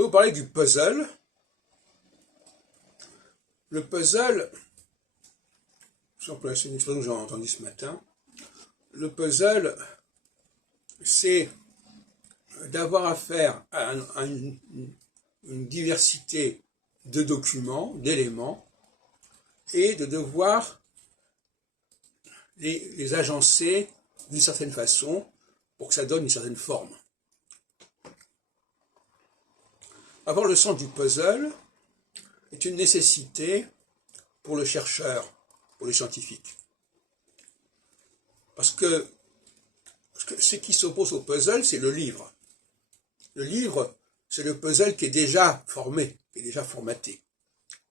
vais vous parler du puzzle. Le puzzle, c'est une expression que j'ai entendue ce matin. Le puzzle, c'est d'avoir affaire à une diversité de documents, d'éléments, et de devoir les agencer d'une certaine façon pour que ça donne une certaine forme. Avoir le sens du puzzle est une nécessité pour le chercheur, pour le scientifique. Parce que ce qui s'oppose au puzzle, c'est le livre. Le livre, c'est le puzzle qui est déjà formé, qui est déjà formaté.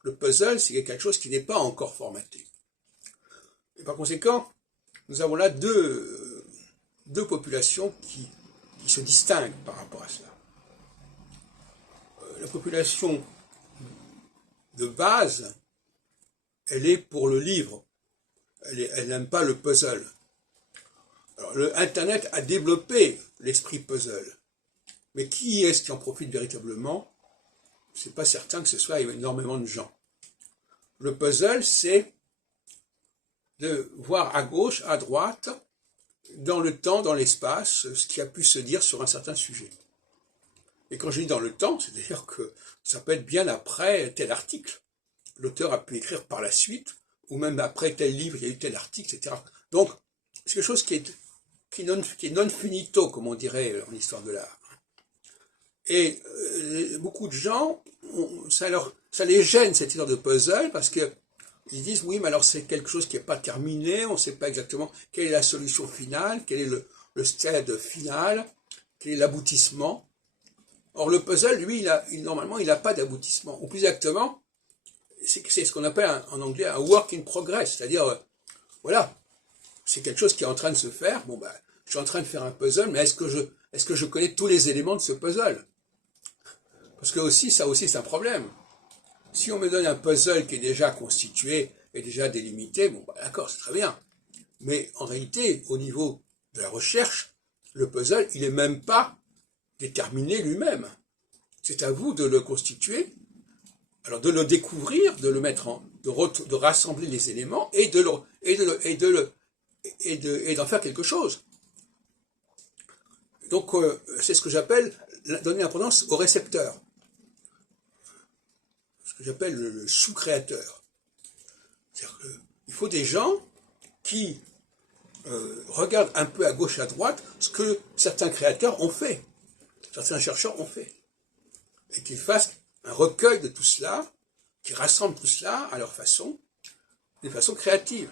Le puzzle, c'est quelque chose qui n'est pas encore formaté. Et par conséquent, nous avons là deux populations qui se distinguent par rapport à cela. La population de base, elle est pour le livre. Elle n'aime pas le puzzle. Alors, Internet a développé l'esprit puzzle. Mais qui est-ce qui en profite véritablement? C'est pas certain que ce soit énormément de gens. Le puzzle, c'est de voir à gauche, à droite, dans le temps, dans l'espace, ce qui a pu se dire sur un certain sujet. Et quand je dis dans le temps, c'est-à-dire que ça peut être bien après tel article. L'auteur a pu écrire par la suite, ou même après tel livre, il y a eu tel article, etc. Donc, c'est quelque chose qui est non finito, comme on dirait en histoire de l'art. Et beaucoup de gens, ça les gêne cette histoire de puzzle, parce que ils disent, oui, mais alors c'est quelque chose qui n'est pas terminé, on ne sait pas exactement quelle est la solution finale, quel est le stade final, quel est l'aboutissement. Or, le puzzle, lui, normalement, il n'a pas d'aboutissement. Ou plus exactement, c'est ce qu'on appelle en anglais un work in progress, c'est-à-dire, voilà, c'est quelque chose qui est en train de se faire. Bon, ben, je suis en train de faire un puzzle, mais est-ce que je connais tous les éléments de ce puzzle? Parce que ça aussi, c'est un problème. Si on me donne un puzzle qui est déjà constitué et déjà délimité, bon, ben, d'accord, c'est très bien. Mais en réalité, au niveau de la recherche, le puzzle, il n'est même pas déterminé lui-même. C'est à vous de le constituer, alors de le découvrir, de le mettre de rassembler les éléments et d'en faire quelque chose. Donc, c'est ce que j'appelle donner l'importance au récepteur. Ce que j'appelle le sous-créateur. C'est-à-dire qu'il faut des gens qui regardent un peu à gauche, à droite, ce que certains créateurs ont fait, certains chercheurs ont fait, et qu'ils fassent un recueil de tout cela, qui rassemblent tout cela à leur façon, d'une façon créative.